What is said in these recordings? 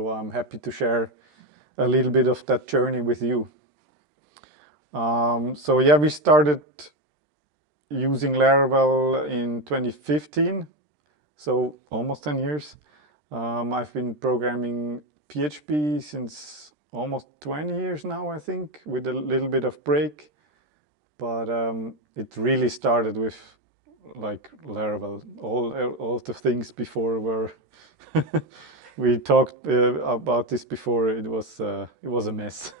So I'm happy to share a little bit of that journey with you. So yeah, we started using Laravel in 2015, so almost 10 years. I've been programming PHP since almost 20 years now, I think, with a little bit of break. But it really started with like Laravel. All the things before were we talked about this before. It was a mess.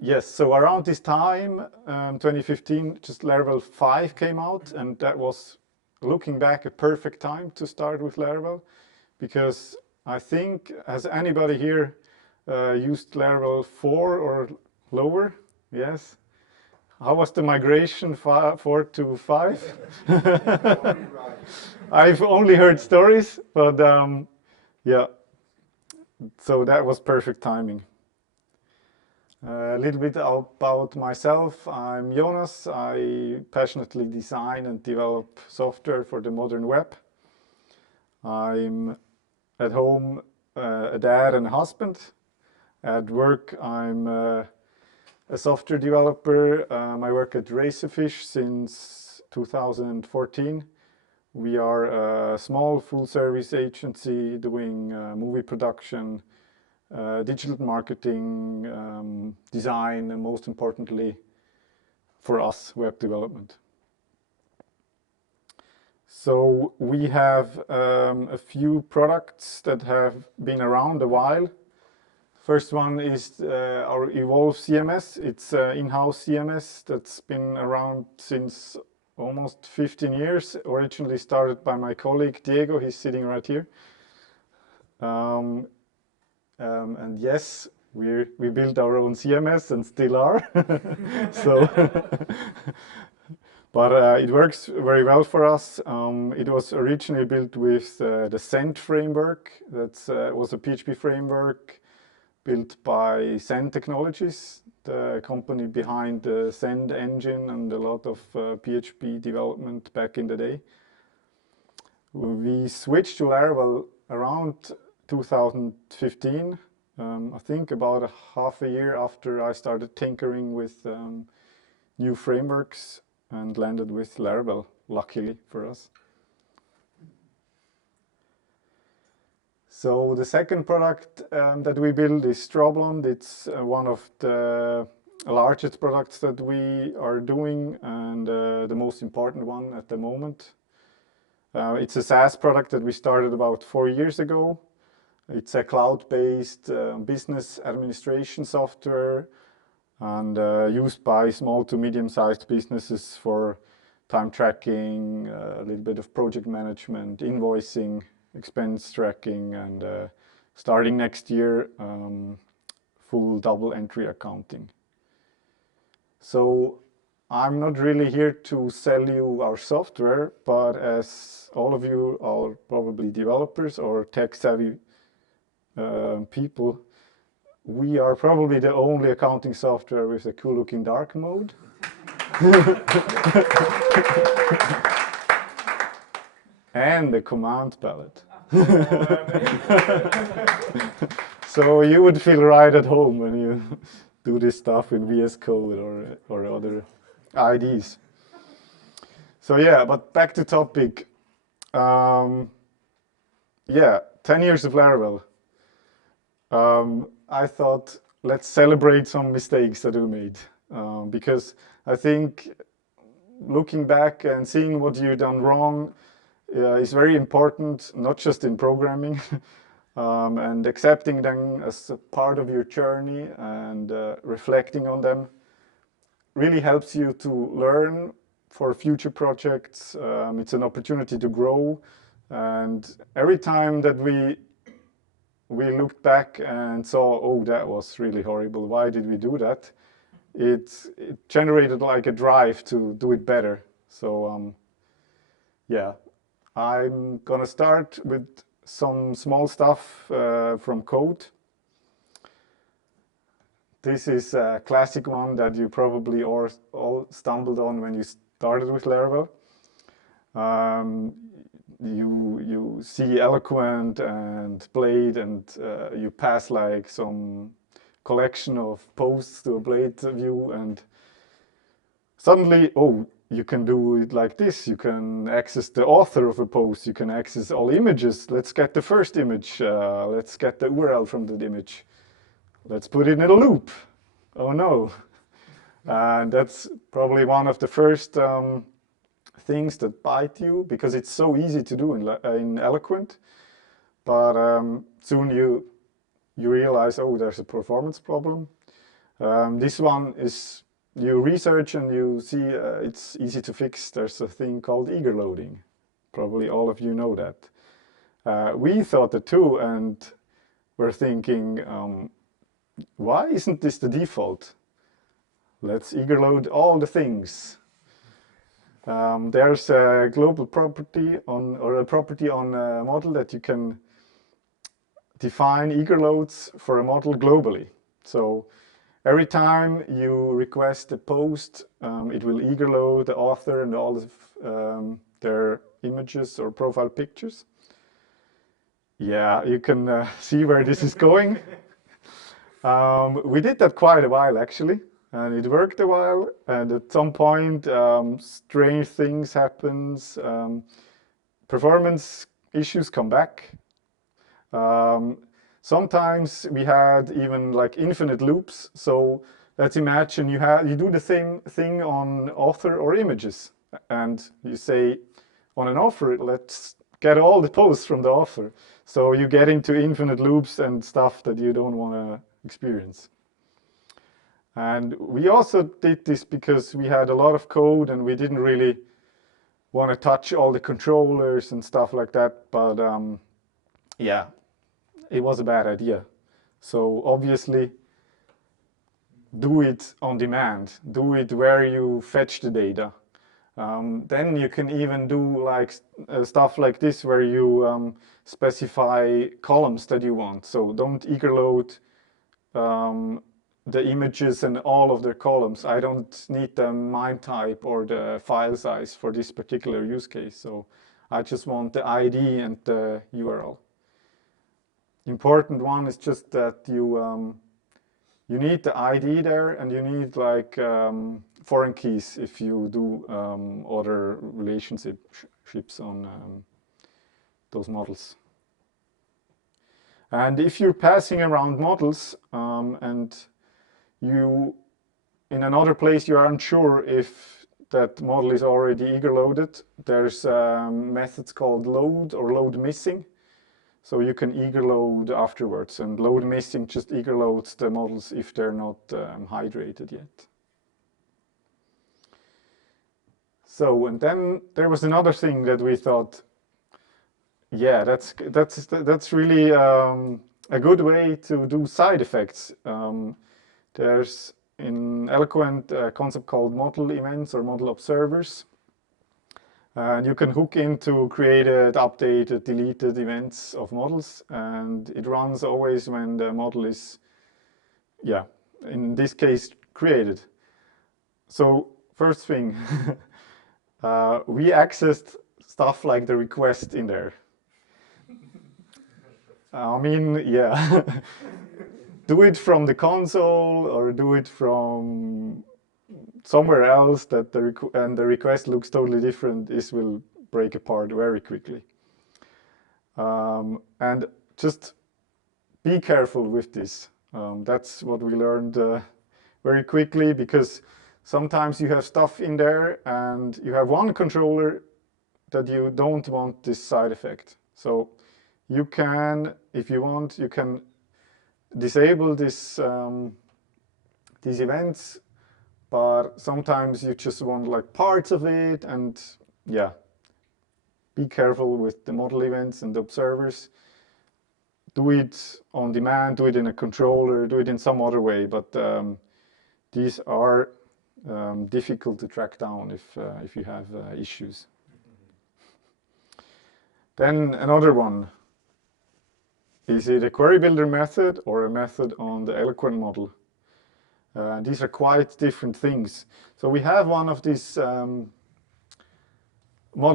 Yes, so around this time, 2015, just Laravel 5 came out, and that was, looking back, a perfect time to start with Laravel, because I think, has anybody here used Laravel 4 or lower? Yes. How was the migration 4 to 5? I've only heard stories, but yeah, so that was perfect timing. A little bit about myself. I'm Jonas. I passionately design and develop software for the modern web. I'm at home a dad and a husband. At work, I'm a software developer. I work at Razorfish since 2014. We are a small full-service agency doing movie production, digital marketing, design, and most importantly, for us, web development. So we have a few products that have been around a while. First one is our Evolve CMS. It's an in-house CMS that's been around since almost 15 years. Originally started by my colleague Diego. He's sitting right here. And yes, we built our own CMS and still are. So, but it works very well for us. It was originally built with the Zend framework. That was a PHP framework built by Zend Technologies, the company behind the Zend engine and a lot of PHP development back in the day. We switched to Laravel around 2015. I think about half a year after I started tinkering with new frameworks, and landed with Laravel, luckily for us. So the second product that we build is StrawBlond. It's one of the largest products that we are doing, and the most important one at the moment. It's a SaaS product that we started about 4 years ago. It's a cloud-based business administration software, and used by small to medium-sized businesses for time tracking, a little bit of project management, invoicing, expense tracking, and starting next year, full double entry accounting. So I'm not really here to sell you our software, but as all of you are probably developers or tech-savvy people, we are probably the only accounting software with a cool-looking dark mode. And the command palette. So you would feel right at home when you do this stuff in VS Code or other IDs. So yeah, but back to topic. Yeah, 10 years of Laravel. I thought, let's celebrate some mistakes that we made, because I think looking back and seeing what you've done wrong is very important, not just in programming, and accepting them as a part of your journey and reflecting on them really helps you to learn for future projects. It's an opportunity to grow, and every time that we looked back and saw, oh, that was really horrible, why did we do that? It generated like a drive to do it better. So yeah, I'm gonna start with some small stuff from code. This is a classic one that you probably all stumbled on when you started with Laravel. you see Eloquent and Blade, and you pass like some collection of posts to a Blade view, and suddenly, oh, you can do it like this. You can access the author of a post. You can access all images. Let's get the first image. Let's get the URL from that image. Let's put it in a loop. Oh no. And that's probably one of the first things that bite you, because it's so easy to do in Eloquent. But soon you realize, oh, there's a performance problem. This one is, you research and you see it's easy to fix. There's a thing called eager loading. Probably all of you know that. We thought it too, and we're thinking, why isn't this the default? Let's eager load all the things. There's a global property on, or a property on a model that you can define eager loads for a model globally. So every time you request a post, it will eager load the author and all of their images or profile pictures. Yeah, you can see where this is going. We did that quite a while actually, and it worked a while, and at some point strange things happens. Performance issues come back. Sometimes we had even like infinite loops. So let's imagine you do the same thing on author or images, and you say on an author, let's get all the posts from the author. So you get into infinite loops and stuff that you don't want to experience. And we also did this because we had a lot of code and we didn't really want to touch all the controllers and stuff like that. But yeah, it was a bad idea. So obviously, do it on demand. Do it where you fetch the data. Then you can even do like stuff like this where you specify columns that you want. So don't eager load the images and all of their columns. I don't need the MIME type or the file size for this particular use case. So I just want the ID and the URL. Important one is just that you need the ID there, and you need like foreign keys if you do other relationships on those models. And if you're passing around models and you, in another place, you are unsure if that model is already eager loaded, there's methods called load or load missing. So you can eager load afterwards, and load missing just eager loads the models if they're not hydrated yet. So, and then there was another thing that we thought, yeah, that's really a good way to do side effects. There's in Eloquent a concept called model events or model observers. And you can hook into created, updated, deleted events of models, and it runs always when the model is, yeah, in this case, created. So first thing, we accessed stuff like the request in there. I mean, yeah, do it from the console or do it from somewhere else that the request looks totally different, this will break apart very quickly. And just be careful with this. That's what we learned very quickly, because sometimes you have stuff in there and you have one controller that you don't want this side effect. So you can, if you want, you can disable this, these events, but sometimes you just want like parts of it, and yeah, be careful with the model events and the observers. Do it on demand, do it in a controller, do it in some other way, but these are difficult to track down if you have issues. Then another one. Is it a query builder method or a method on the Eloquent model? These are quite different things. So we have one of these model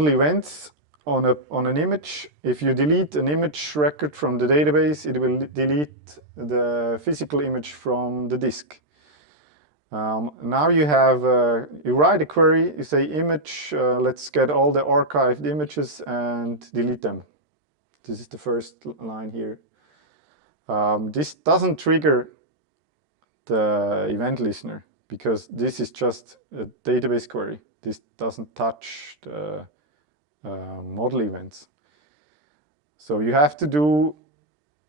events on an image, if you delete an image record from the database, it will delete the physical image from the disk. Now you have, you write a query, you say image, let's get all the archived images and delete them. This is the first line here. This doesn't trigger the event listener because this is just a database query. This doesn't touch the model events. So you have to do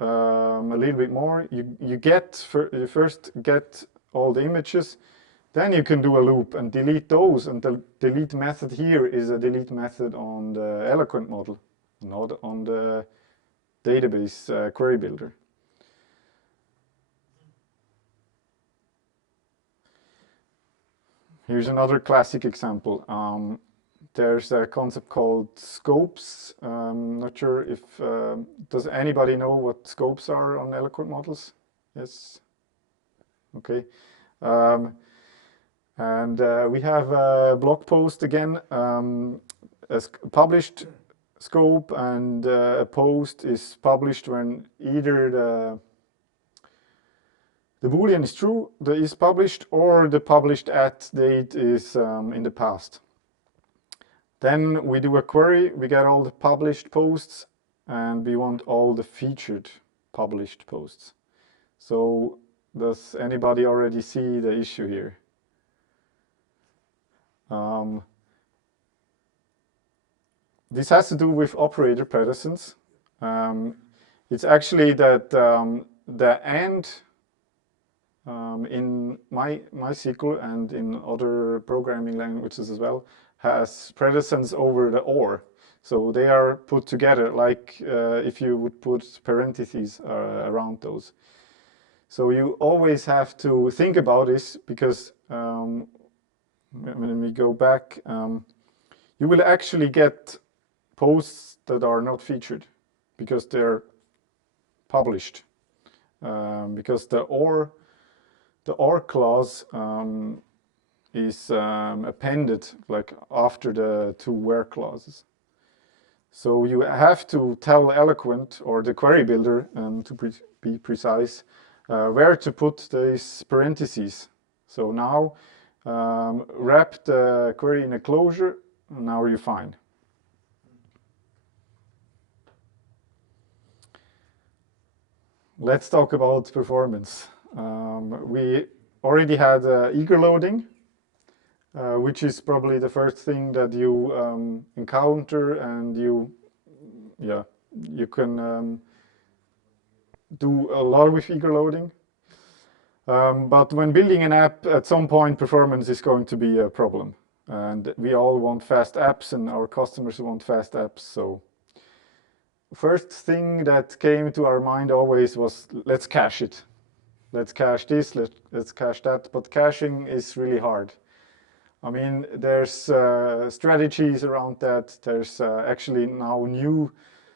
a little bit more. You first get all the images, then you can do a loop and delete those, and the delete method here is a delete method on the Eloquent model, not on the database query builder. Here's another classic example. There's a concept called scopes. Not sure if, does anybody know what scopes are on Eloquent models? Yes? Okay. We have a blog post again, a published scope, and a post is published when either the Boolean is true, is published, or the published at date is in the past. Then we do a query, we get all the published posts, and we want all the featured published posts. So does anybody already see the issue here? This has to do with operator precedence. It's actually that the AND in MySQL and in other programming languages as well has precedence over the OR. So they are put together like if you would put parentheses around those. So you always have to think about this because when we go back, you will actually get posts that are not featured because they're published. Because the OR clause is appended like after the two where clauses. So you have to tell Eloquent or the query builder, to be precise, where to put these parentheses. So now wrap the query in a closure, and now you're fine. Let's talk about performance. We already had eager loading, which is probably the first thing that you encounter, and you can do a lot with eager loading. But when building an app, at some point performance is going to be a problem. And we all want fast apps, and our customers want fast apps. So first thing that came to our mind always was, let's cache it. Let's cache this, let's cache that. But caching is really hard. I mean, there's strategies around that. There's actually now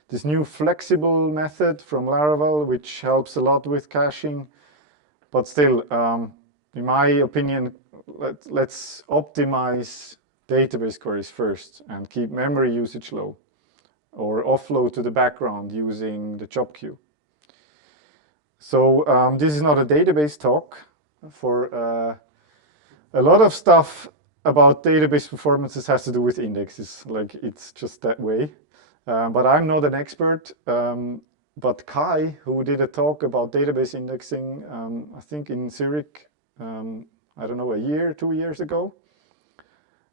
this new flexible method from Laravel, which helps a lot with caching. But still, in my opinion, let's optimize database queries first and keep memory usage low, or offload to the background using the job queue. So this is not a database talk. For a lot of stuff about database performances has to do with indexes, like it's just that way. But I'm not an expert. But Kai, who did a talk about database indexing, I think in Zurich, I don't know, 2 years ago,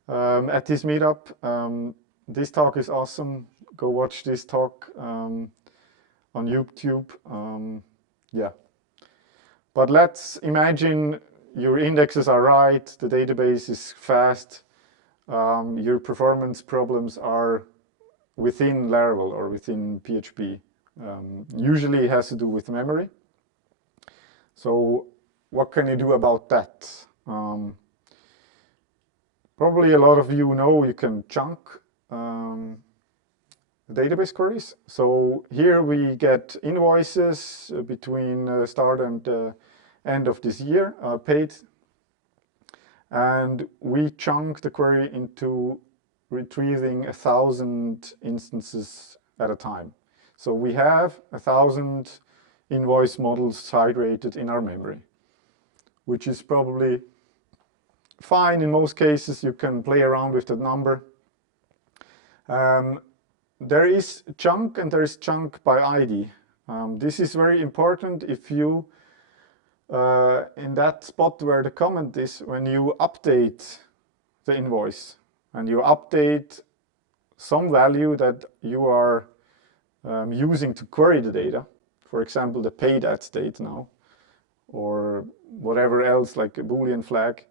at his meetup. This talk is awesome. Go watch this talk on YouTube. Yeah. But let's imagine your indexes are right, the database is fast, your performance problems are within Laravel or within PHP. Usually it has to do with memory. So what can you do about that? Probably a lot of you know you can chunk database queries. So here we get invoices between start and end of this year paid. And we chunk the query into retrieving 1,000 instances at a time. So we have 1,000 invoice models hydrated in our memory, which is probably fine in most cases. You can play around with the number. There is chunk and there is chunk by ID. This is very important if you, in that spot where the comment is, when you update the invoice and you update some value that you are using to query the data, for example, the paid at state now, or whatever else like a Boolean flag,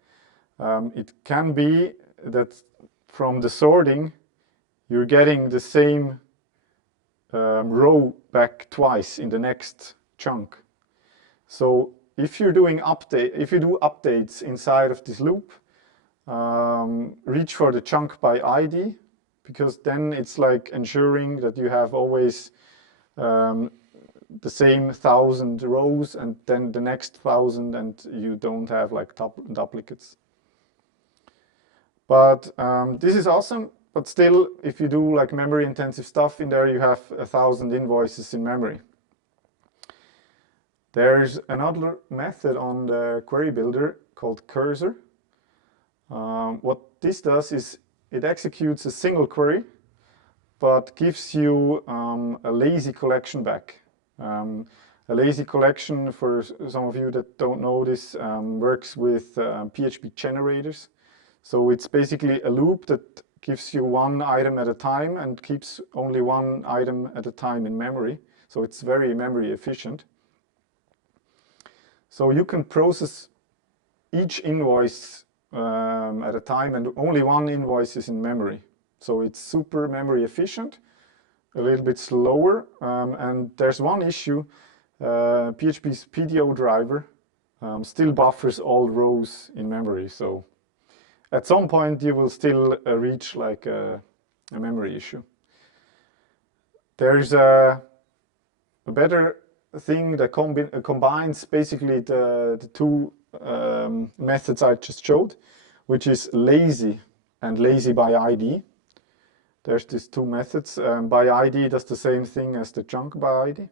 it can be that from the sorting, you're getting the same row back twice in the next chunk. So if you're doing if you do updates inside of this loop, reach for the chunk by ID, because then it's like ensuring that you have always the same 1,000 rows and then the next 1,000, and you don't have like duplicates. But this is awesome. But still, if you do like memory intensive stuff in there, you have 1,000 invoices in memory. There's another method on the query builder called cursor. What this does is it executes a single query, but gives you a lazy collection back. A lazy collection, for some of you that don't know this, works with PHP generators. So it's basically a loop that gives you one item at a time and keeps only one item at a time in memory. So it's very memory efficient. So you can process each invoice at a time, and only one invoice is in memory. So it's super memory efficient, a little bit slower. And there's one issue, PHP's PDO driver still buffers all rows in memory. So at some point you will still reach like a memory issue. There's a better thing that combines basically the two methods I just showed, which is lazy and lazy by ID. There's these two methods. By ID does the same thing as the chunk by ID.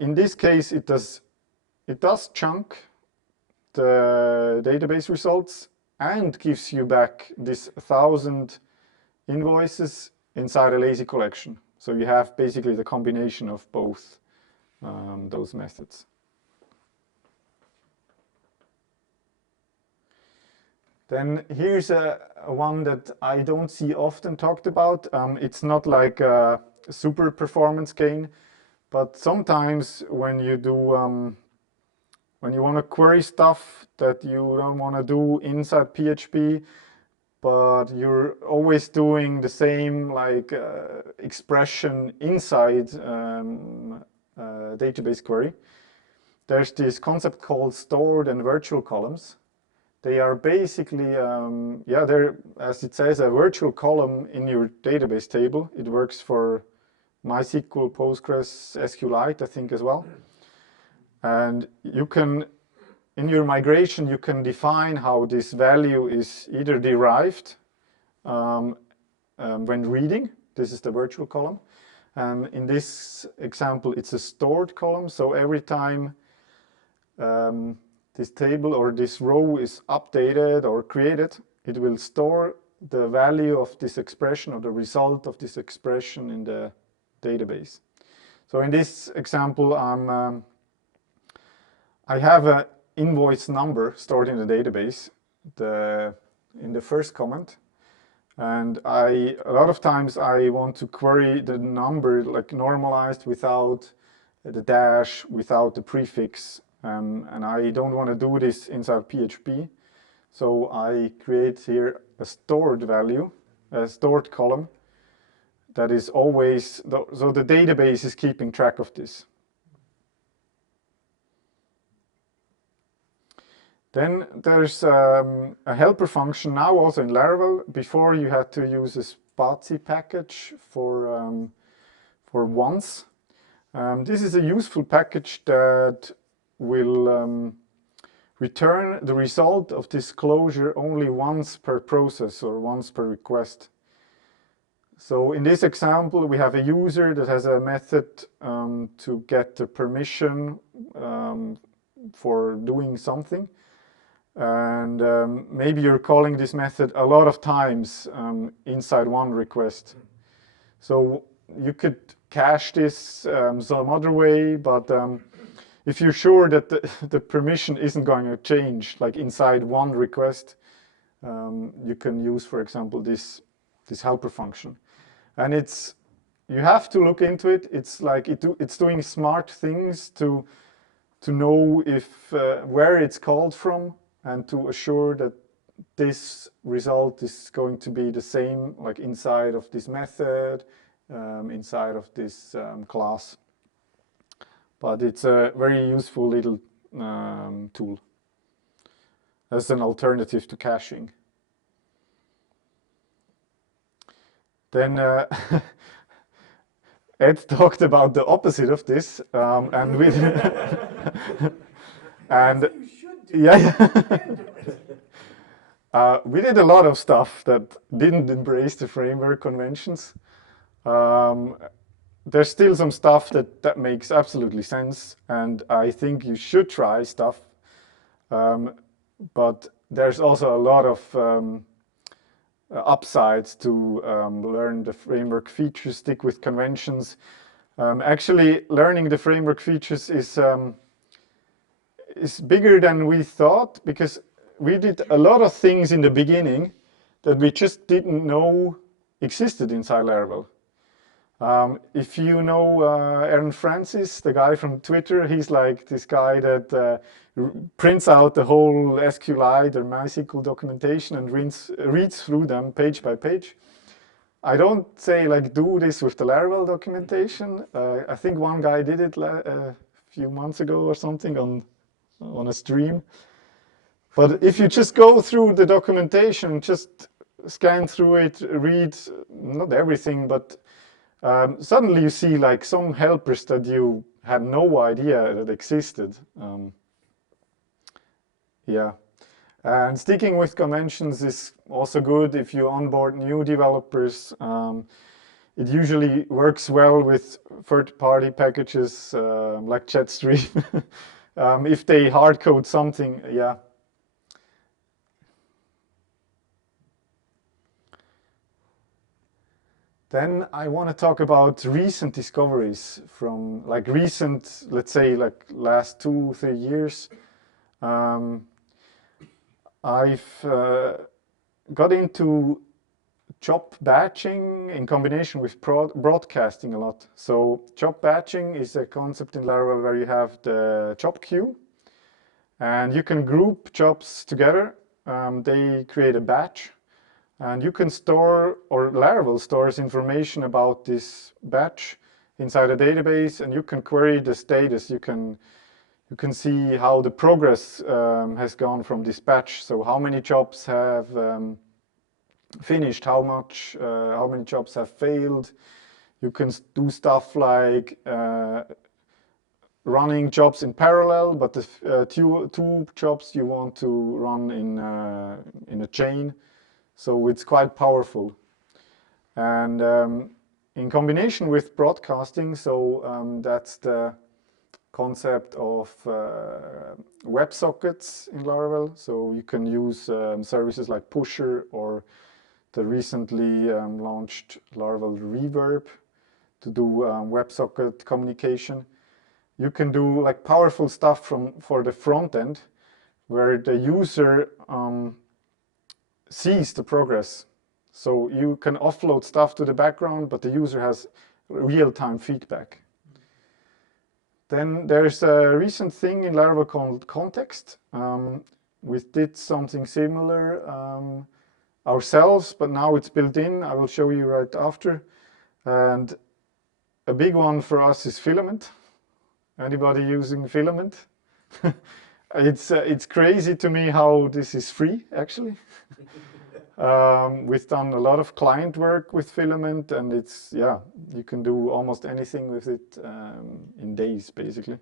In this case, it does chunk the database results and gives you back this 1,000 invoices inside a lazy collection. So you have basically the combination of both those methods. Then here's a one that I don't see often talked about. It's not like a super performance gain, but sometimes when you do when you want to query stuff that you don't want to do inside PHP, but you're always doing the same like expression inside database query, there's this concept called stored and virtual columns. They are basically, yeah, they're, as it says, a virtual column in your database table. It works for MySQL, Postgres, SQLite, I think, as well. And you can, in your migration, you can define how this value is either derived when reading. This is the virtual column. And in this example, it's a stored column. So every time this table or this row is updated or created, it will store the value of this expression or the result of this expression in the database. So in this example, I have an invoice number stored in the database in the first comment. And a lot of times I want to query the number like normalized without the dash, without the prefix. And I don't want to do this inside PHP. So I create here a stored value, a stored column that is always, so the database is keeping track of this. Then there's a helper function now also in Laravel. Before you had to use a spatie package for once. This is a useful package that will return the result of this closure only once per process or once per request. So in this example, we have a user that has a method to get the permission for doing something. And maybe you're calling this method a lot of times inside one request. So you could cache this some other way, but if you're sure that the permission isn't going to change, like inside one request, you can use, for example, this helper function. And you have to look into it. It's like it's doing smart things to know if where it's called from, and to assure that this result is going to be the same, like inside of this method, inside of this class. But it's a very useful little tool as an alternative to caching. Then Ed talked about the opposite of this, and we and we did a lot of stuff that didn't embrace the framework conventions. There's still some stuff that makes absolutely sense, and I think you should try stuff. But there's also a lot of upsides to learn the framework features, stick with conventions. Actually, learning the framework features is bigger than we thought, because we did a lot of things in the beginning that we just didn't know existed inside Laravel. If you know Aaron Francis, the guy from Twitter, he's like this guy that prints out the whole SQLite or MySQL documentation and reads through them page by page. I don't say like do this with the Laravel documentation. I think one guy did it a few months ago or something on a stream. But if you just go through the documentation, just scan through it, read not everything, but suddenly you see like some helpers that you had no idea that existed. Yeah, and sticking with conventions is also good if you onboard new developers. It usually works well with third-party packages like Jetstream. If they hard code something, yeah. Then I want to talk about recent discoveries from like recent, let's say like last 2-3 years. I've got into job batching in combination with broadcasting a lot. So job batching is a concept in Laravel where you have the job queue and you can group jobs together. They create a batch. And you can store, or Laravel stores information about this batch inside a database, and you can query the status. You can see how the progress has gone from this batch. So how many jobs have finished, how many jobs have failed. You can do stuff like running jobs in parallel, but the two jobs you want to run in a chain. So it's quite powerful. And in combination with broadcasting, so that's the concept of WebSockets in Laravel. So you can use services like Pusher or the recently launched Laravel Reverb to do WebSocket communication. You can do like powerful stuff for the front end, where the user sees the progress. So you can offload stuff to the background, but the user has real-time feedback. Then there's a recent thing in Laravel called context. We did something similar ourselves, but now it's built in. I will show you right after. And a big one for us is filament. Anybody using filament? It's crazy to me how this is free, actually. We've done a lot of client work with filament, and you can do almost anything with it in days, basically.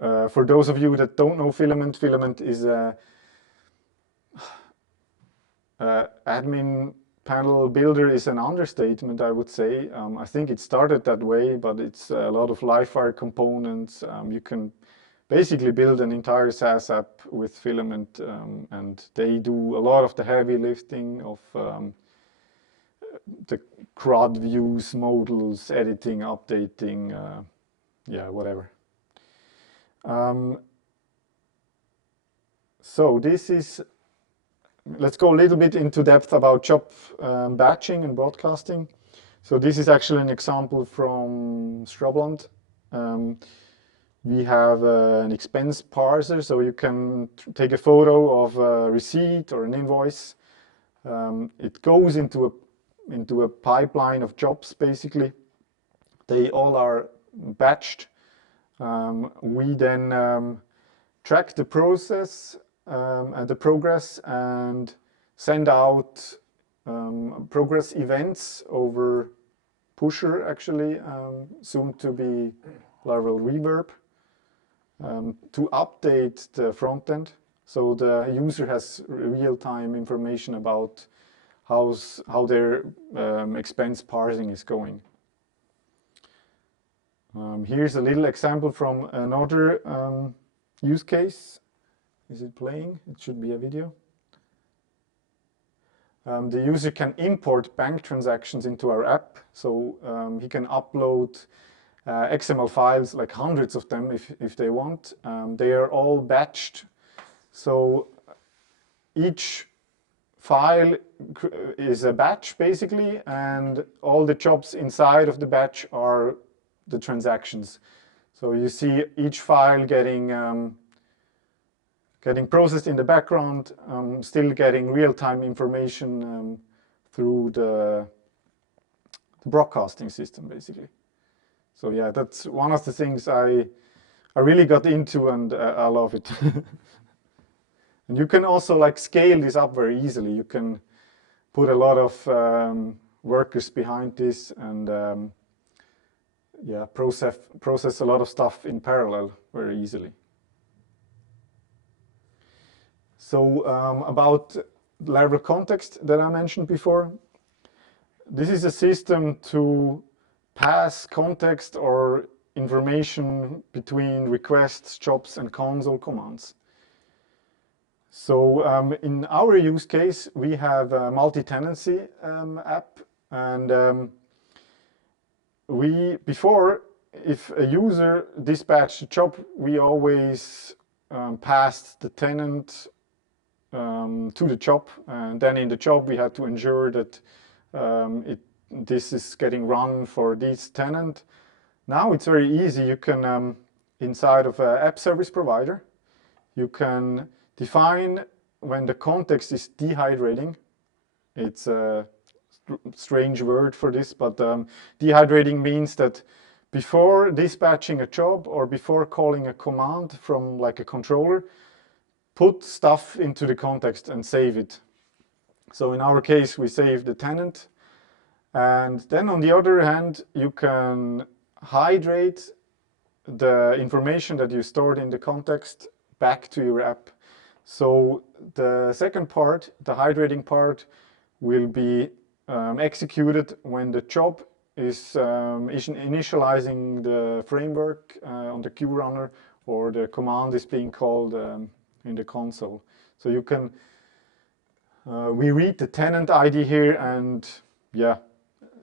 For those of you that don't know Filament, Filament is a admin panel builder is an understatement, I would say. I think it started that way, but it's a lot of live-fire components. You can basically build an entire SaaS app with Filament, and they do a lot of the heavy lifting of the CRUD views, modals, editing, updating, yeah, whatever. So this is, let's go a little bit into depth about job batching and broadcasting. So this is actually an example from StrawBlond. We have an expense parser, so you can take a photo of a receipt or an invoice. It goes into a pipeline of jobs, basically. They all are batched. We then track the process and the progress and send out progress events over Pusher, actually, soon to be Laravel Reverb, to update the front end. So the user has real-time information about how their expense parsing is going. Here's a little example from another use case. Is it playing? It should be a video. The user can import bank transactions into our app. So he can upload XML files, like hundreds of them if they want. They are all batched. So each file is a batch, basically, and all the jobs inside of the batch are the transactions. So you see each file getting processed in the background, still getting real-time information through the broadcasting system, basically. So yeah, that's one of the things I really got into, and I love it. And you can also like scale this up very easily. You can put a lot of workers behind this and yeah, process a lot of stuff in parallel very easily. So about Laravel Context that I mentioned before, this is a system to pass context or information between requests, jobs, and console commands. So in our use case, we have a multi-tenancy app, and before, if a user dispatched a job, we always passed the tenant to the job, and then in the job we had to ensure that this is getting run for this tenant. Now it's very easy. You can, inside of an app service provider, you can define when the context is dehydrating. It's a strange word for this, but dehydrating means that before dispatching a job or before calling a command from like a controller, put stuff into the context and save it. So in our case, we save the tenant. And then on the other hand, you can hydrate the information that you stored in the context back to your app. So the second part, the hydrating part, will be executed when the job is initializing the framework on the queue runner, or the command is being called in the console. So you can, we read the tenant ID here and yeah,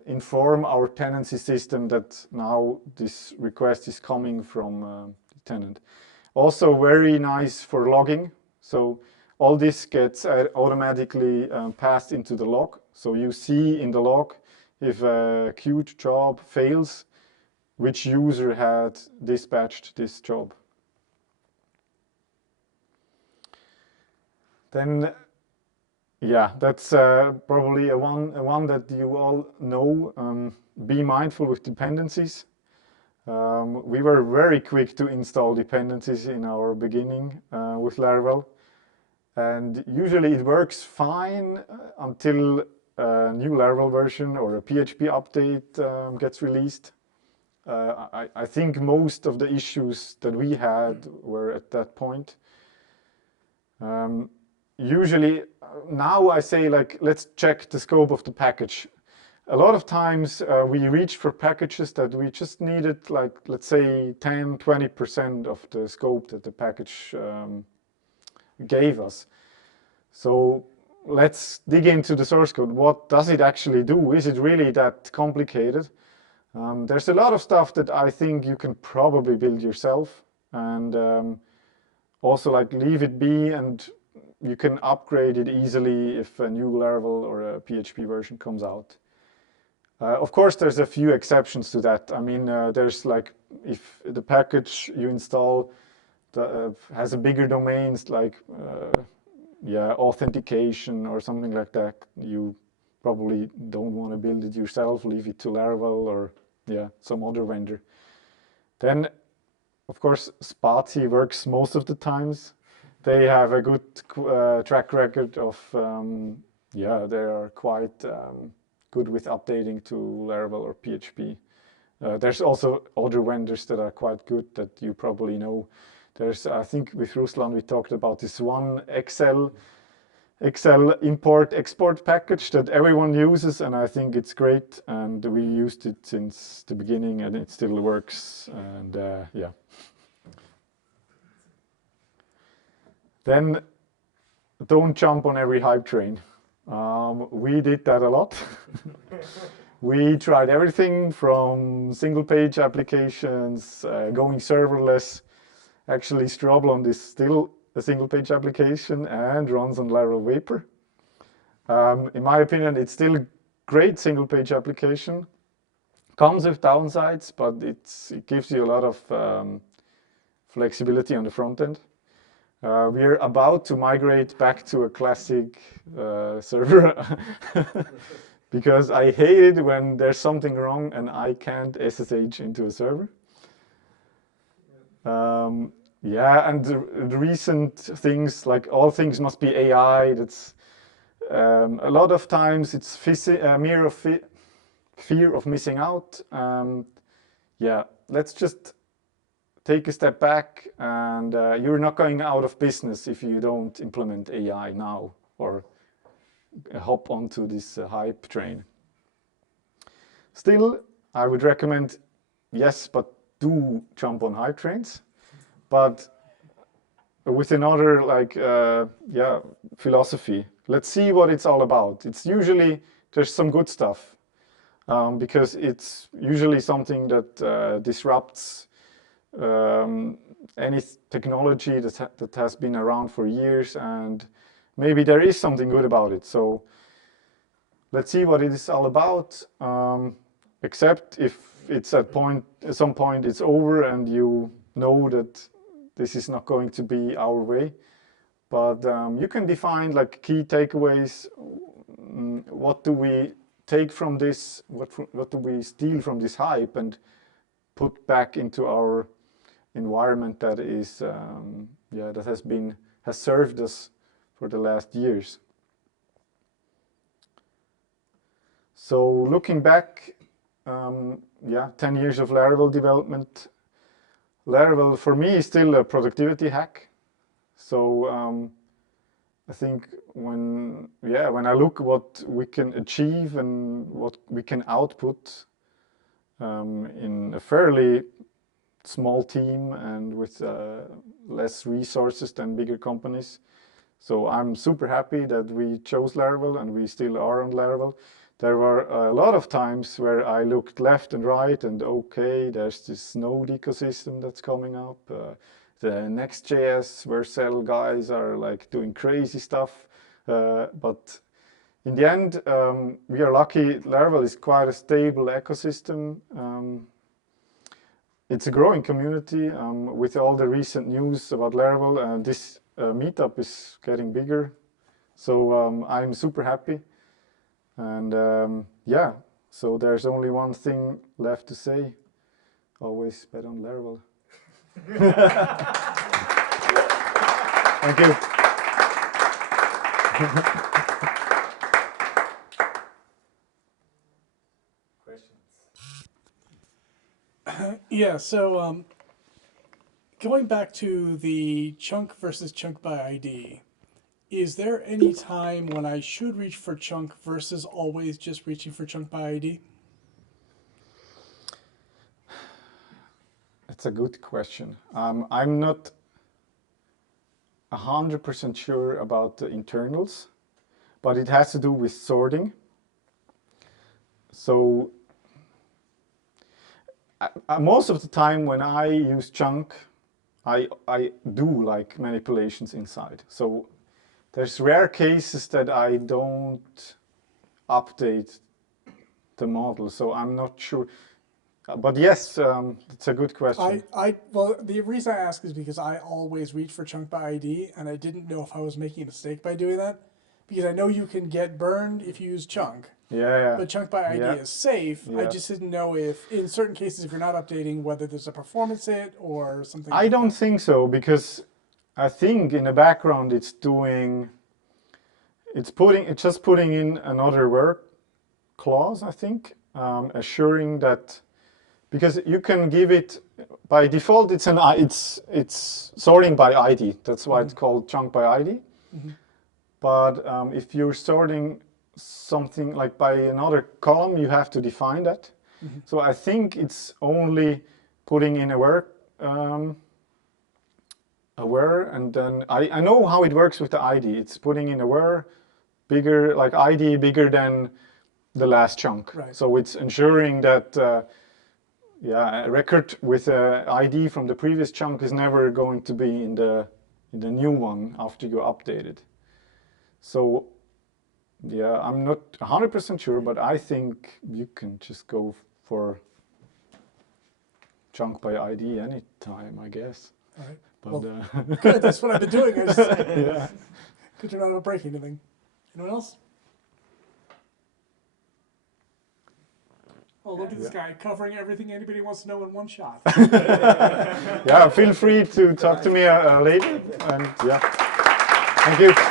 inform our tenancy system that now this request is coming from the tenant. Also very nice for logging. So all this gets automatically passed into the log. So you see in the log if a queued job fails, which user had dispatched this job. Then, yeah, that's probably a one that you all know. Be mindful with dependencies. We were very quick to install dependencies in our beginning with Laravel. And usually it works fine until a new Laravel version or a PHP update gets released. I think most of the issues that we had were at that point. Usually, now I say, like, let's check the scope of the package. A lot of times we reached for packages that we just needed, like, let's say 10, 20% of the scope that the package gave us. So let's dig into the source code. What does it actually do? Is it really that complicated? There's a lot of stuff that I think you can probably build yourself, and also, like, leave it be, and you can upgrade it easily if a new Laravel or a PHP version comes out. Of course, there's a few exceptions to that. I mean, there's, like, if the package you install has a bigger domains, like yeah, authentication or something like that, you probably don't want to build it yourself. Leave it to Laravel or, yeah, some other vendor. Then, of course, Spatie works most of the times. They have a good track record of, yeah, they are quite good with updating to Laravel or PHP. There's also other vendors that are quite good that you probably know. There's, I think with Ruslan we talked about this one Excel import export package that everyone uses, and I think it's great, and we used it since the beginning and it still works, and yeah. Then don't jump on every hype train. We did that a lot. We tried everything from single page applications, going serverless. Actually, StrawBlond is still a single page application and runs on Laravel Vapor. In my opinion, it's still a great single page application. Comes with downsides, but it gives you a lot of flexibility on the front end. We're about to migrate back to a classic server because I hate it when there's something wrong and I can't SSH into a server. Yeah, and the recent things, like all things must be AI. That's a lot of times it's fear of missing out. Yeah, let's just take a step back, and you're not going out of business if you don't implement AI now or hop onto this hype train. Still, I would recommend, yes, but do jump on hype trains, but with another, like, yeah, philosophy. Let's see what it's all about. It's usually, there's some good stuff, because it's usually something that disrupts any technology that has been around for years, and maybe there is something good about it. So let's see what it is all about, except if it's at some point it's over and you know that this is not going to be our way. But you can define, like, key takeaways. What do we take from this? What do we steal from this hype and put back into our environment that is, yeah, that has served us for the last years. So looking back, yeah, 10 years of Laravel development. Laravel for me is still a productivity hack. So I think when I look what we can achieve and what we can output in a fairly small team and with less resources than bigger companies. So I'm super happy that we chose Laravel and we still are on Laravel. There were a lot of times where I looked left and right and okay, there's this Node ecosystem that's coming up. The Next.js Vercel guys are, like, doing crazy stuff. But in the end, we are lucky. Laravel is quite a stable ecosystem. It's a growing community with all the recent news about Laravel. This meetup is getting bigger. So I'm super happy. And yeah, so there's only one thing left to say. Always bet on Laravel. Thank you. Questions? Yeah, so going back to the chunk versus chunk by ID, is there any time when I should reach for chunk versus always just reaching for chunk by ID? That's a good question. I'm not 100% sure about the internals, but it has to do with sorting. So most of the time when I use chunk, I do like manipulations inside. So there's rare cases that I don't update the model, so I'm not sure. But yes, it's a good question. Well, the reason I ask is because I always reach for chunk by ID, and I didn't know if I was making a mistake by doing that, because I know you can get burned if you use chunk, Yeah, but chunk by ID yeah, is safe. I yeah. just didn't know if, in certain cases, if you're not updating, whether there's a performance hit or something. I like don't that. think so, because I think in the background it's just putting in another word clause, I think, assuring that, because you can give it by default, it's sorting by ID. That's why it's called chunk by ID. But if you're sorting something like by another column, you have to define that. So I think it's only putting in a word, and then I know how it works with the ID. It's putting in a word bigger, like ID bigger than the last chunk. Right. So it's ensuring that a record with a ID from the previous chunk is never going to be in the new one after you update it. So yeah, I'm not 100% sure, but I think you can just go for chunk by ID anytime, I guess. All right. But Well, good. That's what I've been doing. yeah. Good to not break anything. Anyone else? Oh, look at this guy covering everything anybody wants to know in one shot. Yeah, feel free to talk to me later. And yeah, thank you.